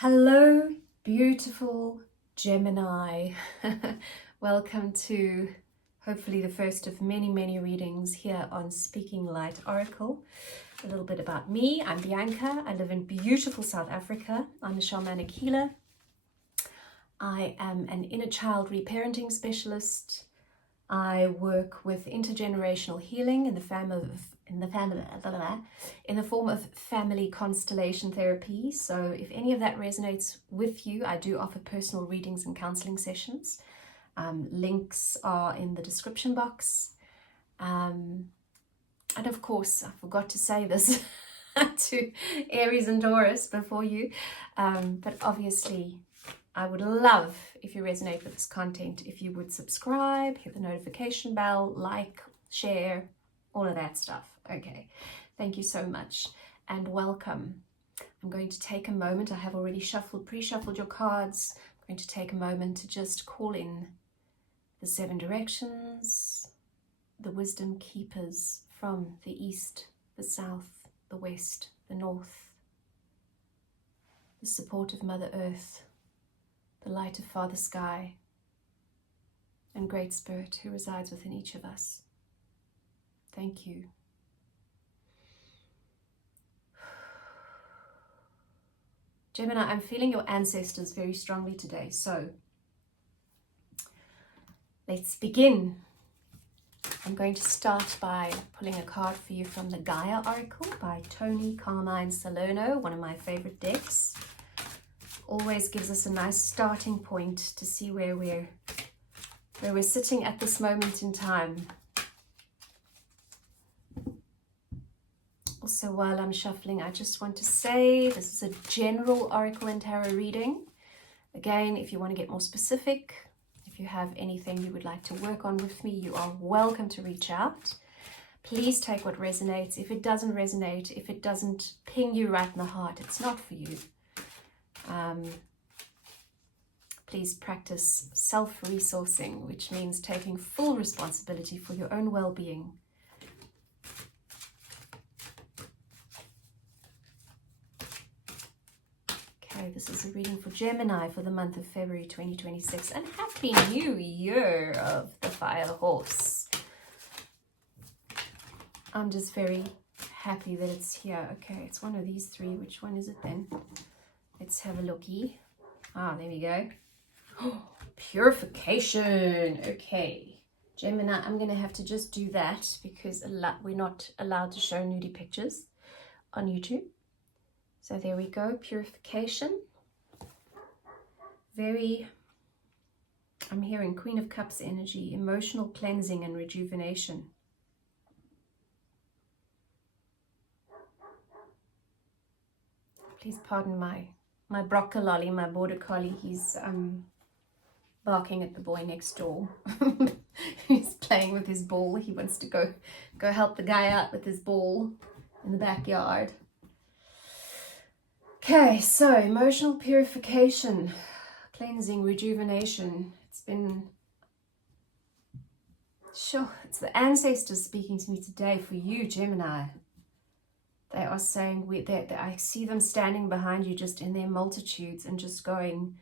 Hello, beautiful Gemini. Welcome to hopefully the first of many readings here on Speaking Light Oracle. A little bit about me. I'm Bianca. I live in beautiful South Africa. I'm a shamanic healer. I am an inner child reparenting specialist. I work with intergenerational healing in the form of family constellation therapy. So if any of that resonates with you, I do offer personal readings and counseling sessions. Links are in the description box. And of course, I forgot to say this to Aries and Taurus before you, but obviously I would love if you resonate with this content, if you would subscribe, hit the notification bell, like, share, all of that stuff. Okay, thank you so much and welcome. I'm going to take a moment. I have already pre-shuffled your cards. I'm going to take a moment to just call in the 7 directions, the wisdom keepers from the east, the south, the west, the north, the support of Mother Earth, the light of Father Sky, and Great Spirit who resides within each of us. Thank you. Gemini, I'm feeling your ancestors very strongly today, so let's begin. I'm going to start by pulling a card for you from the Gaia Oracle by Tony Carmine Salerno, one of my favorite decks. Always gives us a nice starting point to see where we're sitting at this moment in time. Also, while I'm shuffling, I just want to say this is a general oracle and tarot reading. Again, if you want to get more specific, if you have anything you would like to work on with me, you are welcome to reach out. Please take what resonates. If it doesn't resonate, if it doesn't ping you right in the heart, it's not for you. Please practice self-resourcing, which means taking full responsibility for your own well-being. Okay, this is a reading for Gemini for the month of February 2026. And Happy New Year of the Fire Horse. I'm just very happy that it's here. Okay, it's one of these three. Which one is it then? Let's have a looky. Ah, there we go. Purification. Okay, Gemini, I'm going to have to just do that because we're not allowed to show nudie pictures on YouTube. So there we go, purification. I'm hearing Queen of Cups energy, emotional cleansing and rejuvenation. Please pardon my broccololly, my border collie. He's barking at the boy next door. He's playing with his ball. He wants to go help the guy out with his ball in the backyard. Okay, so emotional purification, cleansing, rejuvenation. It's the ancestors speaking to me today for you, Gemini. They are saying I see them standing behind you just in their multitudes and just going,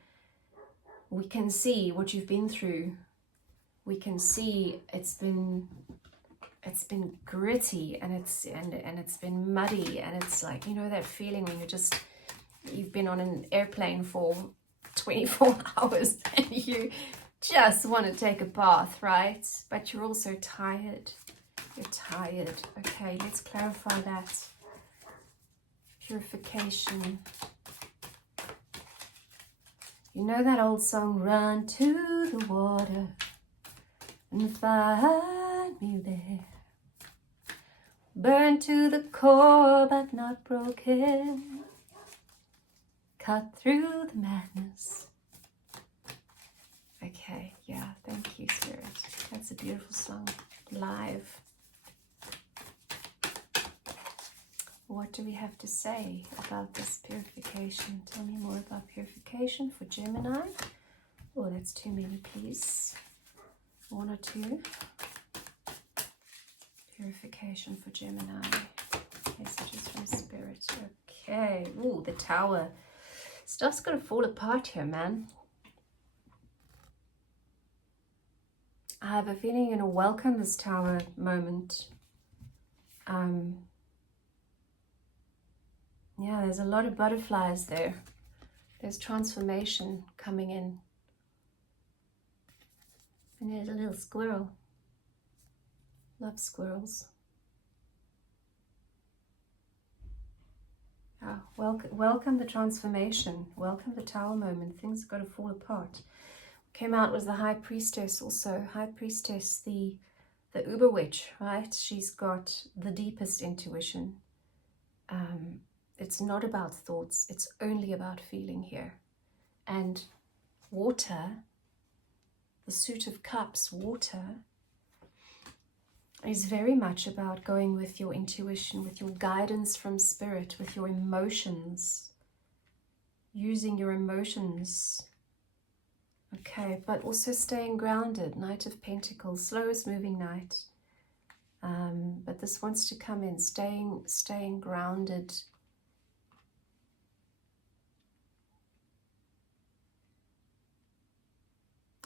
we can see what you've been through. We can see it's been gritty and it's been muddy, and it's like, you know, that feeling when you've been on an airplane for 24 hours and you just want to take a bath, right? But you're also tired. You're tired. Okay, let's clarify that. Purification. You know that old song, run to the water and find me there. Burn to the core but not broken. Cut through the madness. Okay, yeah, thank you, Spirit. That's a beautiful song, live. What do we have to say about this purification? Tell me more about purification for Gemini. Oh, that's too many, please. 1 or 2. Purification for Gemini. Messages from Spirit. Okay. Ooh, the Tower. Stuff's gonna fall apart here, man. I have a feeling you're gonna welcome this Tower moment. Yeah, there's a lot of butterflies there. There's transformation coming in. And there's a little squirrel. Love squirrels. Ah, welcome the transformation. Welcome the Tower moment. Things have got to fall apart. Came out was the High Priestess also. High Priestess, the Uber Witch, right? She's got the deepest intuition. It's not about thoughts. It's only about feeling here. And water, the Suit of Cups, water, is very much about going with your intuition, with your guidance from spirit, with your emotions, using your emotions. Okay, but also staying grounded. Knight of Pentacles, slowest moving knight. But this wants to come in, staying grounded.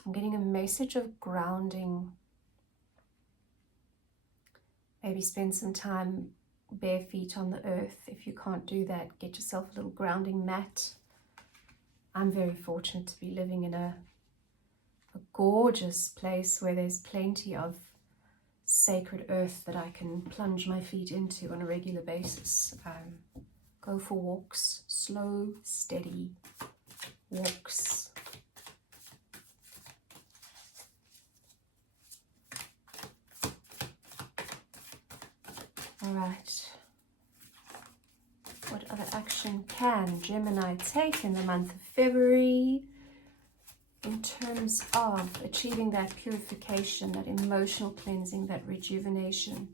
I'm getting a message of grounding. Maybe spend some time bare feet on the earth. If you can't do that, get yourself a little grounding mat. I'm very fortunate to be living in a gorgeous place where there's plenty of sacred earth that I can plunge my feet into on a regular basis. Go for walks, slow, steady walks. All right. What other action can Gemini take in the month of February in terms of achieving that purification, that emotional cleansing, that rejuvenation?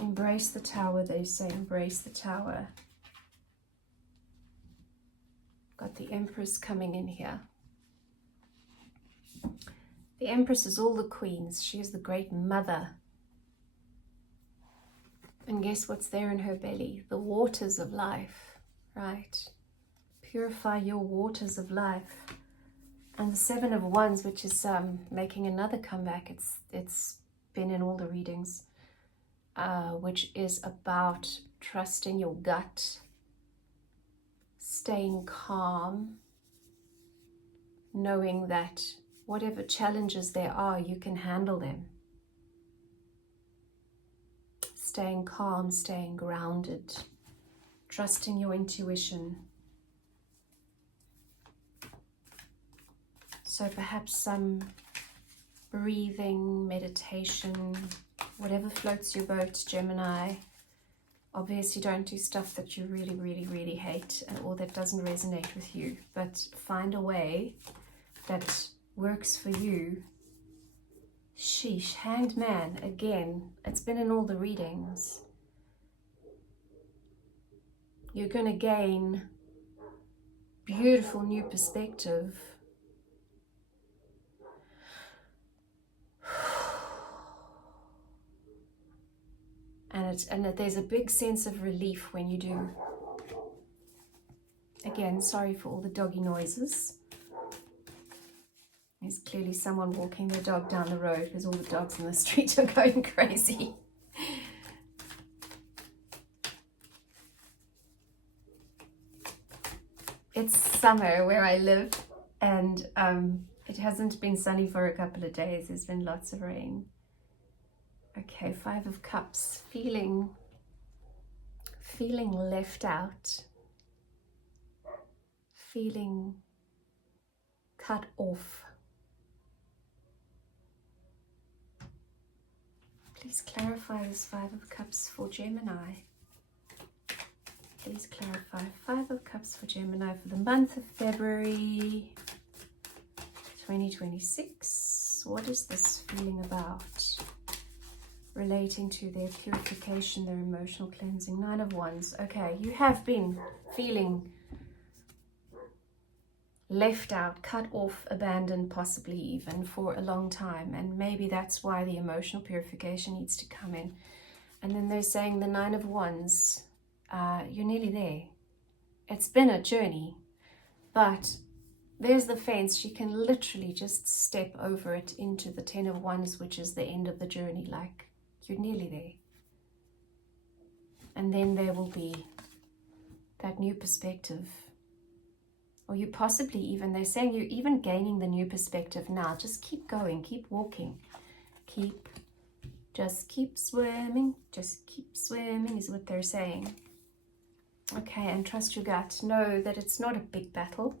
Embrace the Tower, they say. Embrace the Tower. Got the Empress coming in here. The Empress is all the queens. She is the great mother. And guess what's there in her belly? The waters of life, right? Purify your waters of life. And the Seven of Wands, which is making another comeback. It's been in all the readings, which is about trusting your gut, staying calm, knowing that whatever challenges there are, you can handle them. Staying calm, staying grounded, trusting your intuition. So perhaps some breathing, meditation, whatever floats your boat, Gemini. Obviously don't do stuff that you really, really, really hate or that doesn't resonate with you, but find a way that works for you. Sheesh, Hanged Man, again, it's been in all the readings. You're going to gain beautiful new perspective. And there's a big sense of relief when you do. Again, sorry for all the doggy noises. There's clearly someone walking their dog down the road because all the dogs in the street are going crazy. It's summer where I live, and it hasn't been sunny for a couple of days. There's been lots of rain. Okay, Five of Cups, feeling left out, feeling cut off. Please clarify this Five of Cups for Gemini. Please clarify. Five of Cups for Gemini for the month of February 2026. What is this feeling about? Relating to their purification, their emotional cleansing. Nine of Wands. Okay, you have been feeling left out, cut off, abandoned, possibly even for a long time. And maybe that's why the emotional purification needs to come in. And then they're saying the 9 of Wands, you're nearly there. It's been a journey, but there's the fence. You can literally just step over it into the 10 of Wands, which is the end of the journey. Like, you're nearly there. And then there will be that new perspective. Or you possibly even, they're saying you're even gaining the new perspective now. Just keep going, keep walking, just keep swimming is what they're saying. Okay, and trust your gut. Know that it's not a big battle.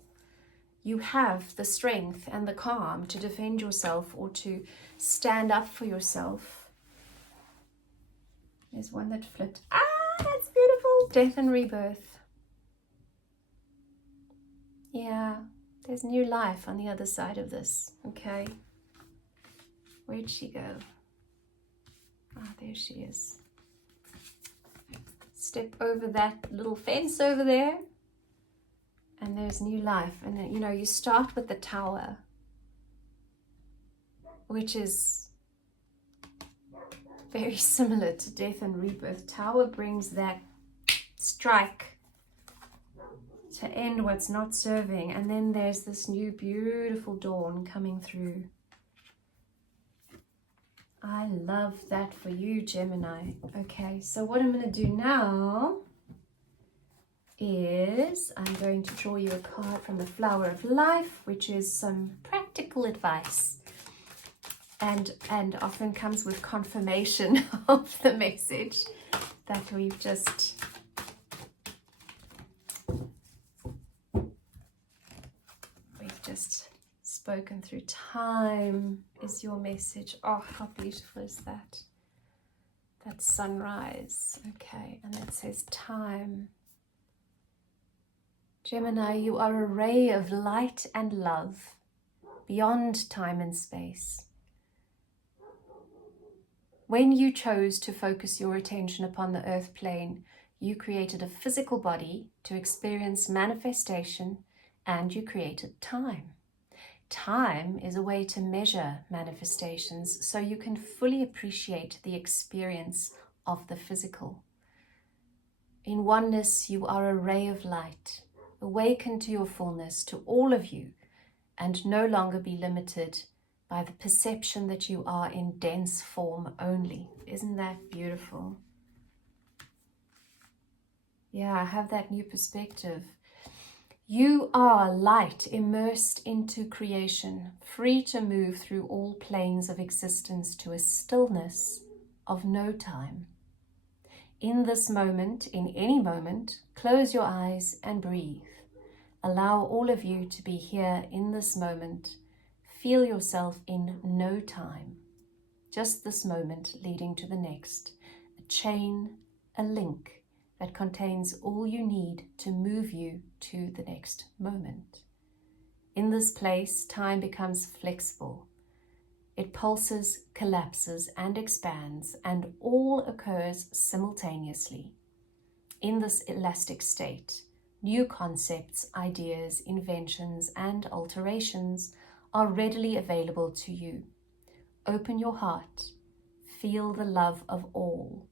You have the strength and the calm to defend yourself or to stand up for yourself. There's one that flipped. Ah, that's beautiful. Death and rebirth. Yeah, there's new life on the other side of this, okay? Where'd she go? Ah, there she is. Step over that little fence over there, and there's new life. And, you know, you start with the Tower, which is very similar to death and rebirth. Tower brings that strike to end what's not serving, and then there's this new beautiful dawn coming through. I love that for you, Gemini. Okay, so what I'm going to do now is I'm going to draw you a card from the Flower of Life, which is some practical advice, and often comes with confirmation of the message that we've just spoken through. Time is your message. Oh, how beautiful is that? That sunrise. Okay, and it says time. Gemini, you are a ray of light and love beyond time and space. When you chose to focus your attention upon the earth plane, you created a physical body to experience manifestation, and you created time. Time is a way to measure manifestations so you can fully appreciate the experience of the physical. In oneness, you are a ray of light. Awaken to your fullness, to all of you, and no longer be limited by the perception that you are in dense form only. Isn't that beautiful? Yeah, I have that new perspective. You are light immersed into creation, free to move through all planes of existence to a stillness of no time. In this moment, in any moment, close your eyes and breathe. Allow all of you to be here in this moment. Feel yourself in no time. Just this moment leading to the next. A chain, a link that contains all you need to move you to the next moment. In this place, time becomes flexible. It pulses, collapses, and expands, and all occurs simultaneously. In this elastic state, new concepts, ideas, inventions, and alterations are readily available to you. Open your heart. Feel the love of all.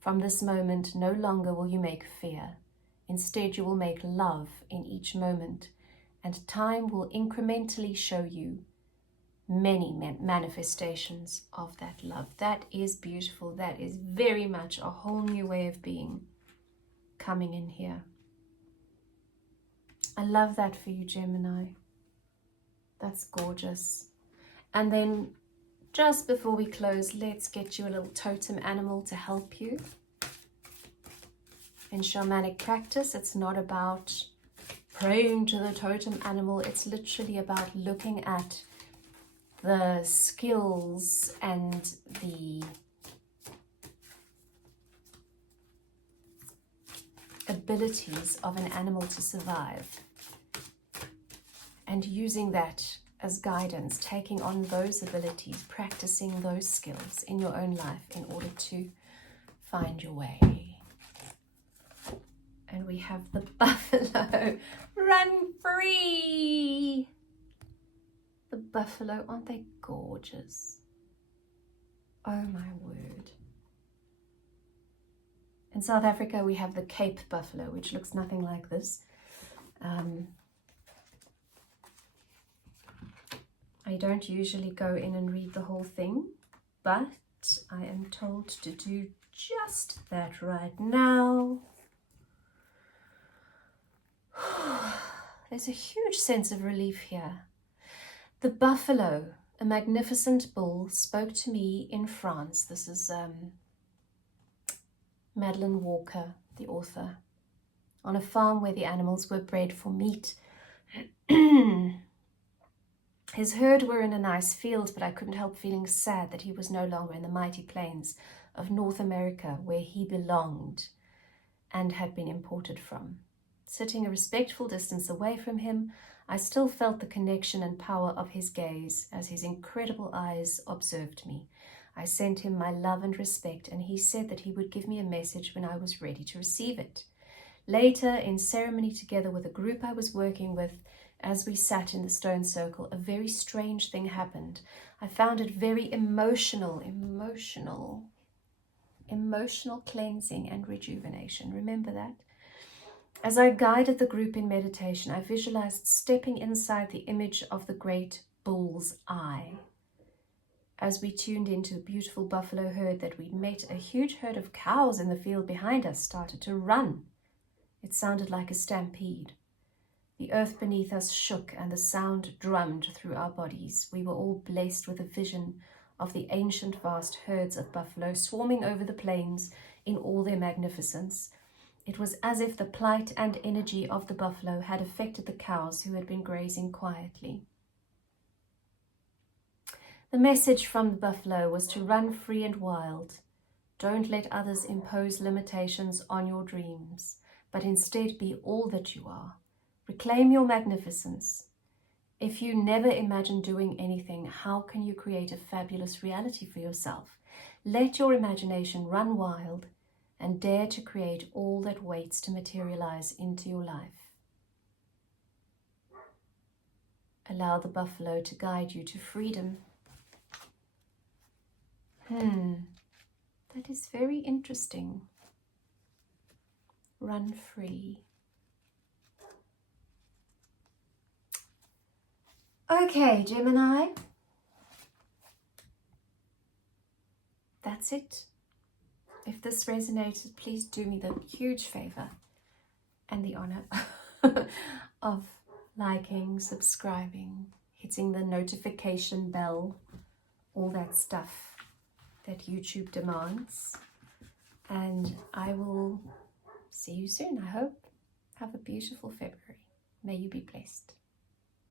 From this moment, no longer will you make fear. Instead, you will make love in each moment, and time will incrementally show you many manifestations of that love. That is beautiful. That is very much a whole new way of being coming in here. I love that for you, Gemini. That's gorgeous. And then just before we close, let's get you a little totem animal to help you. In shamanic practice, it's not about praying to the totem animal. It's literally about looking at the skills and the abilities of an animal to survive, and using that as guidance, taking on those abilities, practicing those skills in your own life in order to find your way. And we have the buffalo. Run free! The buffalo, aren't they gorgeous? Oh my word. In South Africa, we have the Cape buffalo, which looks nothing like this. I don't usually go in and read the whole thing, but I am told to do just that right now. There's a huge sense of relief here. The buffalo, a magnificent bull, spoke to me in France. This is Madeleine Walker, the author, on a farm where the animals were bred for meat. His herd were in a nice field, but I couldn't help feeling sad that he was no longer in the mighty plains of North America, where he belonged and had been imported from. Sitting a respectful distance away from him, I still felt the connection and power of his gaze as his incredible eyes observed me. I sent him my love and respect, and he said that he would give me a message when I was ready to receive it. Later, in ceremony together with a group I was working with, as we sat in the stone circle, a very strange thing happened. I found it very emotional cleansing and rejuvenation. Remember that? As I guided the group in meditation, I visualized stepping inside the image of the great bull's eye. As we tuned into the beautiful buffalo herd that we'd met, a huge herd of cows in the field behind us started to run. It sounded like a stampede. The earth beneath us shook and the sound drummed through our bodies. We were all blessed with a vision of the ancient vast herds of buffalo swarming over the plains in all their magnificence. It was as if the plight and energy of the buffalo had affected the cows who had been grazing quietly. The message from the buffalo was to run free and wild. Don't let others impose limitations on your dreams, but instead be all that you are. Reclaim your magnificence. If you never imagine doing anything, how can you create a fabulous reality for yourself? Let your imagination run wild and dare to create all that waits to materialize into your life. Allow the buffalo to guide you to freedom. That is very interesting. Run free. Okay, Gemini. That's it. If this resonated, please do me the huge favor and the honor of liking, subscribing, hitting the notification bell, all that stuff that YouTube demands. And I will see you soon, I hope. Have a beautiful February. May you be blessed.